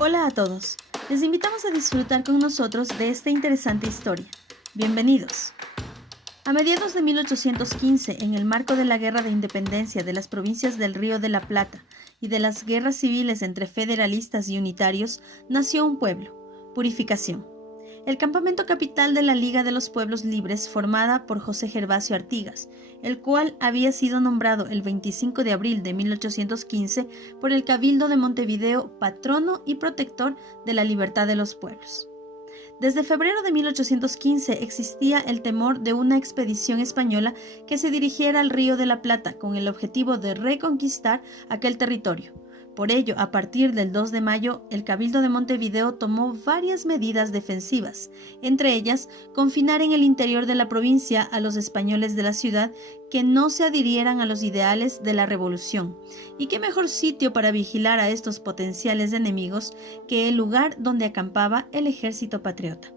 Hola a todos. Les invitamos a disfrutar con nosotros de esta interesante historia. Bienvenidos. A mediados de 1815, en el marco de la Guerra de Independencia de las provincias del Río de la Plata y de las guerras civiles entre federalistas y unitarios, nació un pueblo, Purificación. El campamento capital de la Liga de los Pueblos Libres, formada por José Gervasio Artigas, el cual había sido nombrado el 25 de abril de 1815 por el Cabildo de Montevideo patrono y protector de la libertad de los pueblos. Desde febrero de 1815 existía el temor de una expedición española que se dirigiera al Río de la Plata con el objetivo de reconquistar aquel territorio. Por ello, a partir del 2 de mayo, el Cabildo de Montevideo tomó varias medidas defensivas, entre ellas, confinar en el interior de la provincia a los españoles de la ciudad que no se adhirieran a los ideales de la revolución. Y qué mejor sitio para vigilar a estos potenciales enemigos que el lugar donde acampaba el ejército patriota.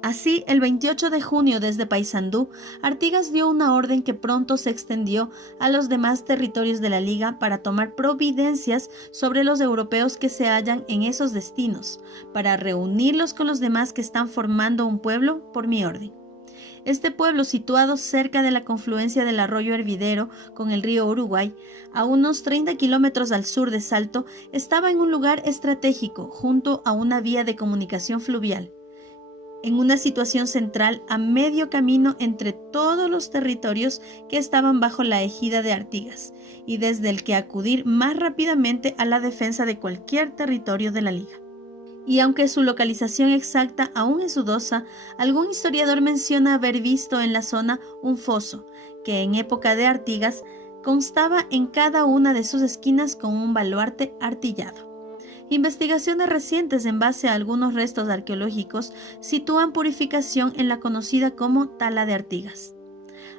Así, el 28 de junio desde Paysandú, Artigas dio una orden que pronto se extendió a los demás territorios de la Liga para tomar providencias sobre los europeos que se hallan en esos destinos, para reunirlos con los demás que están formando un pueblo por mi orden. Este pueblo, situado cerca de la confluencia del arroyo Hervidero con el río Uruguay, a unos 30 kilómetros al sur de Salto, estaba en un lugar estratégico junto a una vía de comunicación fluvial, en una situación central a medio camino entre todos los territorios que estaban bajo la égida de Artigas, y desde el que acudir más rápidamente a la defensa de cualquier territorio de la Liga. Y aunque su localización exacta aún es dudosa, algún historiador menciona haber visto en la zona un foso, que en época de Artigas constaba en cada una de sus esquinas con un baluarte artillado. Investigaciones recientes en base a algunos restos arqueológicos sitúan Purificación en la conocida como Tala de Artigas.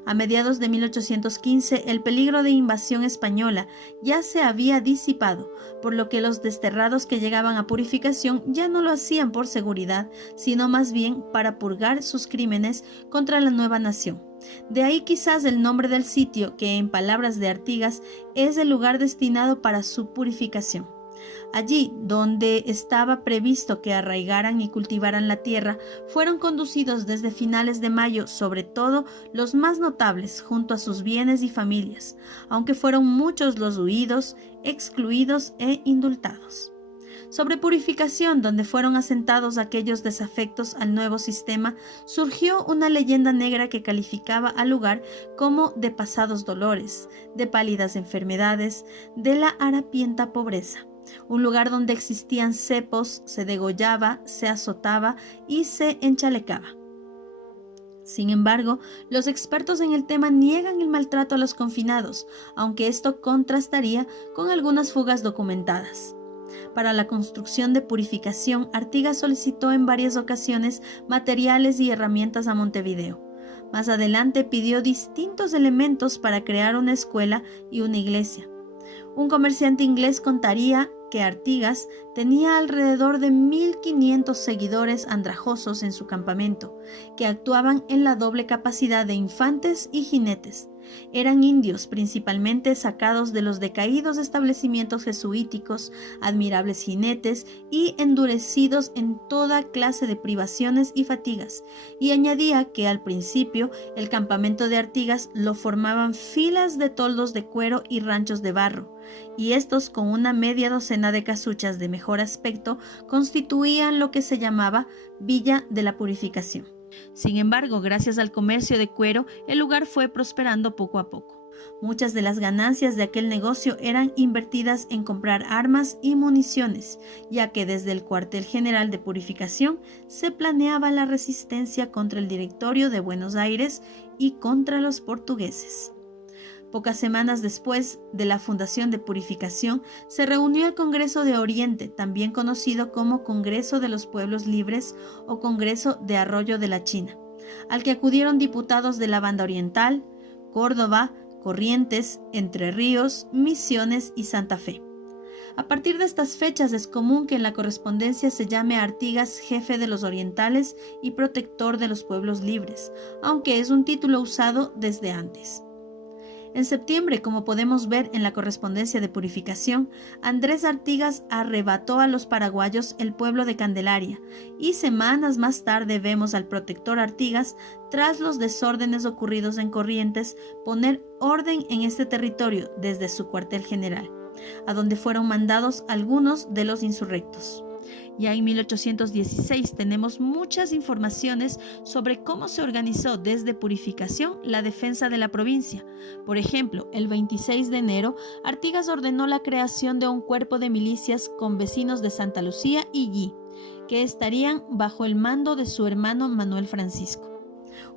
A mediados de 1815, el peligro de invasión española ya se había disipado, por lo que los desterrados que llegaban a Purificación ya no lo hacían por seguridad, sino más bien para purgar sus crímenes contra la nueva nación. De ahí quizás el nombre del sitio, que en palabras de Artigas es el lugar destinado para su purificación. Allí, donde estaba previsto que arraigaran y cultivaran la tierra, fueron conducidos desde finales de mayo, sobre todo los más notables, junto a sus bienes y familias, aunque fueron muchos los huidos, excluidos e indultados. Sobre Purificación, donde fueron asentados aquellos desafectos al nuevo sistema, surgió una leyenda negra que calificaba al lugar como de pasados dolores, de pálidas enfermedades, de la harapienta pobreza. Un lugar donde existían cepos, se degollaba, se azotaba y se enchalecaba. Sin embargo, los expertos en el tema niegan el maltrato a los confinados, aunque esto contrastaría con algunas fugas documentadas. Para la construcción de Purificación, Artigas solicitó en varias ocasiones materiales y herramientas a Montevideo. Más adelante pidió distintos elementos para crear una escuela y una iglesia. Un comerciante inglés contaría que Artigas tenía alrededor de 1.500 seguidores andrajosos en su campamento, que actuaban en la doble capacidad de infantes y jinetes. Eran indios principalmente sacados de los decaídos establecimientos jesuíticos, admirables jinetes y endurecidos en toda clase de privaciones y fatigas, y añadía que al principio el campamento de Artigas lo formaban filas de toldos de cuero y ranchos de barro, y estos con una media docena de casuchas de mejor aspecto constituían lo que se llamaba Villa de la Purificación. Sin embargo, gracias al comercio de cuero, el lugar fue prosperando poco a poco. Muchas de las ganancias de aquel negocio eran invertidas en comprar armas y municiones, ya que desde el cuartel general de Purificación se planeaba la resistencia contra el Directorio de Buenos Aires y contra los portugueses. Pocas semanas después de la fundación de Purificación, se reunió el Congreso de Oriente, también conocido como Congreso de los Pueblos Libres o Congreso de Arroyo de la China, al que acudieron diputados de la Banda Oriental, Córdoba, Corrientes, Entre Ríos, Misiones y Santa Fe. A partir de estas fechas es común que en la correspondencia se llame a Artigas jefe de los orientales y protector de los pueblos libres, aunque es un título usado desde antes. En septiembre, como podemos ver en la correspondencia de Purificación, Andrés Artigas arrebató a los paraguayos el pueblo de Candelaria y semanas más tarde vemos al protector Artigas, tras los desórdenes ocurridos en Corrientes, poner orden en este territorio desde su cuartel general, a donde fueron mandados algunos de los insurrectos. Ya en 1816 tenemos muchas informaciones sobre cómo se organizó desde Purificación la defensa de la provincia. Por ejemplo, el 26 de enero, Artigas ordenó la creación de un cuerpo de milicias con vecinos de Santa Lucía y Yí, que estarían bajo el mando de su hermano Manuel Francisco.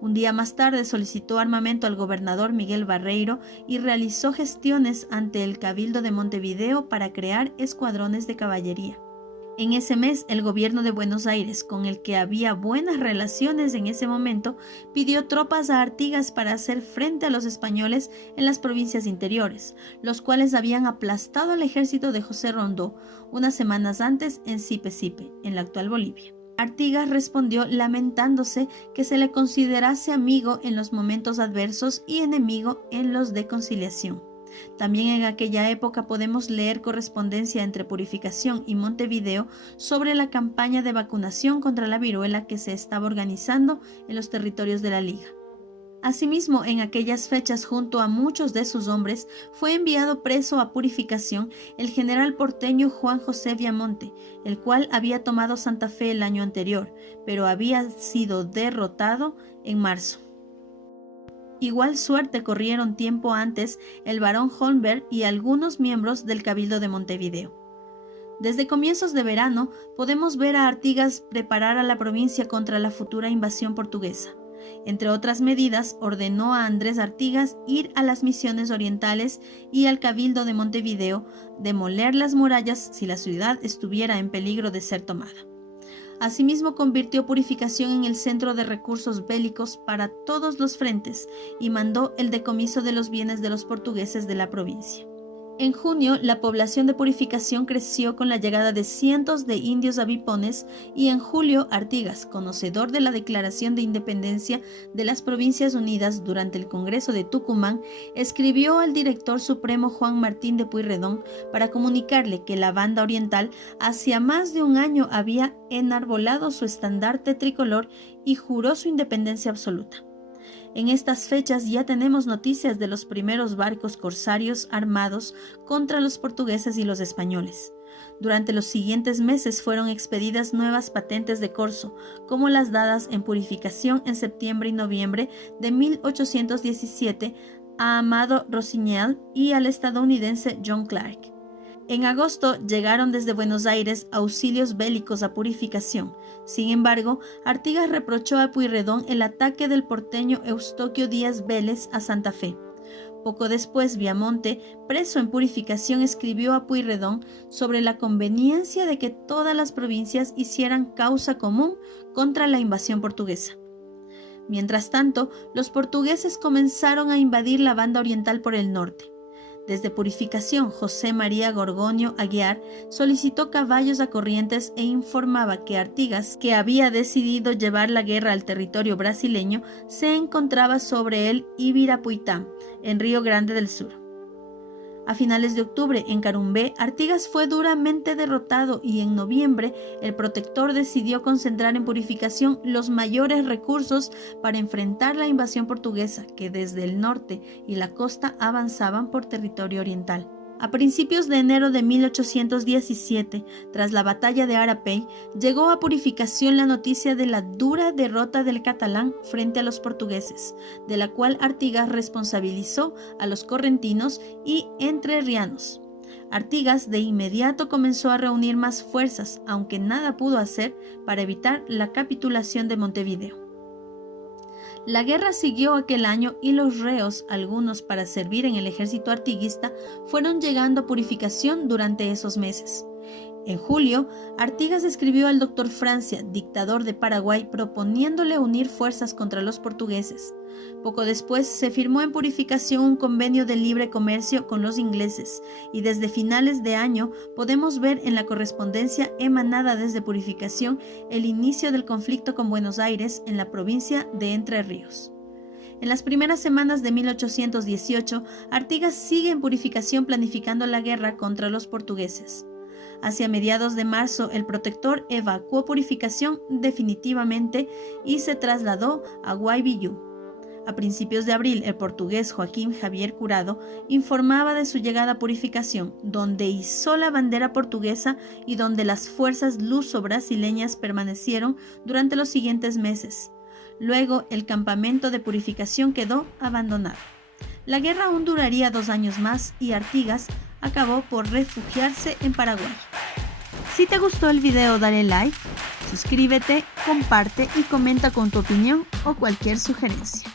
Un día más tarde solicitó armamento al gobernador Miguel Barreiro y realizó gestiones ante el Cabildo de Montevideo para crear escuadrones de caballería. En ese mes, el gobierno de Buenos Aires, con el que había buenas relaciones en ese momento, pidió tropas a Artigas para hacer frente a los españoles en las provincias interiores, los cuales habían aplastado al ejército de José Rondó unas semanas antes en Sipe-Sipe, en la actual Bolivia. Artigas respondió lamentándose que se le considerase amigo en los momentos adversos y enemigo en los de conciliación. También en aquella época podemos leer correspondencia entre Purificación y Montevideo sobre la campaña de vacunación contra la viruela que se estaba organizando en los territorios de la Liga. Asimismo, en aquellas fechas, junto a muchos de sus hombres, fue enviado preso a Purificación el general porteño Juan José Viamonte, el cual había tomado Santa Fe el año anterior, pero había sido derrotado en marzo. Igual suerte corrieron tiempo antes el barón Holmberg y algunos miembros del Cabildo de Montevideo. Desde comienzos de verano podemos ver a Artigas preparar a la provincia contra la futura invasión portuguesa. Entre otras medidas, ordenó a Andrés Artigas ir a las misiones orientales y al Cabildo de Montevideo, demoler las murallas si la ciudad estuviera en peligro de ser tomada. Asimismo, convirtió Purificación en el centro de recursos bélicos para todos los frentes y mandó el decomiso de los bienes de los portugueses de la provincia. En junio, la población de Purificación creció con la llegada de cientos de indios avipones y en julio, Artigas, conocedor de la Declaración de Independencia de las Provincias Unidas durante el Congreso de Tucumán, escribió al director supremo Juan Martín de Pueyrredón para comunicarle que la banda oriental hacía más de un año había enarbolado su estandarte tricolor y juró su independencia absoluta. En estas fechas ya tenemos noticias de los primeros barcos corsarios armados contra los portugueses y los españoles. Durante los siguientes meses fueron expedidas nuevas patentes de corso, como las dadas en Purificación en septiembre y noviembre de 1817 a Amado Rossignol y al estadounidense John Clark. En agosto llegaron desde Buenos Aires auxilios bélicos a Purificación. Sin embargo, Artigas reprochó a Pueyrredón el ataque del porteño Eustoquio Díaz Vélez a Santa Fe. Poco después, Viamonte, preso en Purificación, escribió a Pueyrredón sobre la conveniencia de que todas las provincias hicieran causa común contra la invasión portuguesa. Mientras tanto, los portugueses comenzaron a invadir la banda oriental por el norte. Desde Purificación, José María Gorgonio Aguiar solicitó caballos a Corrientes e informaba que Artigas, que había decidido llevar la guerra al territorio brasileño, se encontraba sobre el Ibirapuitá, en Río Grande del Sur. A finales de octubre, en Carumbé, Artigas fue duramente derrotado y en noviembre el protector decidió concentrar en Purificación los mayores recursos para enfrentar la invasión portuguesa que desde el norte y la costa avanzaban por territorio oriental. A principios de enero de 1817, tras la batalla de Arapey, llegó a Purificación la noticia de la dura derrota del catalán frente a los portugueses, de la cual Artigas responsabilizó a los correntinos y entrerrianos. Artigas de inmediato comenzó a reunir más fuerzas, aunque nada pudo hacer para evitar la capitulación de Montevideo. La guerra siguió aquel año y los reos, algunos para servir en el ejército artiguista, fueron llegando a Purificación durante esos meses. En julio, Artigas escribió al doctor Francia, dictador de Paraguay, proponiéndole unir fuerzas contra los portugueses. Poco después se firmó en Purificación un convenio de libre comercio con los ingleses y desde finales de año podemos ver en la correspondencia emanada desde Purificación el inicio del conflicto con Buenos Aires en la provincia de Entre Ríos. En las primeras semanas de 1818, Artigas sigue en Purificación planificando la guerra contra los portugueses. Hacia mediados de marzo, el protector evacuó Purificación definitivamente y se trasladó a Guaybillú. A principios de abril, el portugués Joaquim Javier Curado informaba de su llegada a Purificación, donde izó la bandera portuguesa y donde las fuerzas luso-brasileñas permanecieron durante los siguientes meses. Luego, el campamento de Purificación quedó abandonado. La guerra aún duraría 2 años más y Artigas acabó por refugiarse en Paraguay. Si te gustó el video, dale like, suscríbete, comparte y comenta con tu opinión o cualquier sugerencia.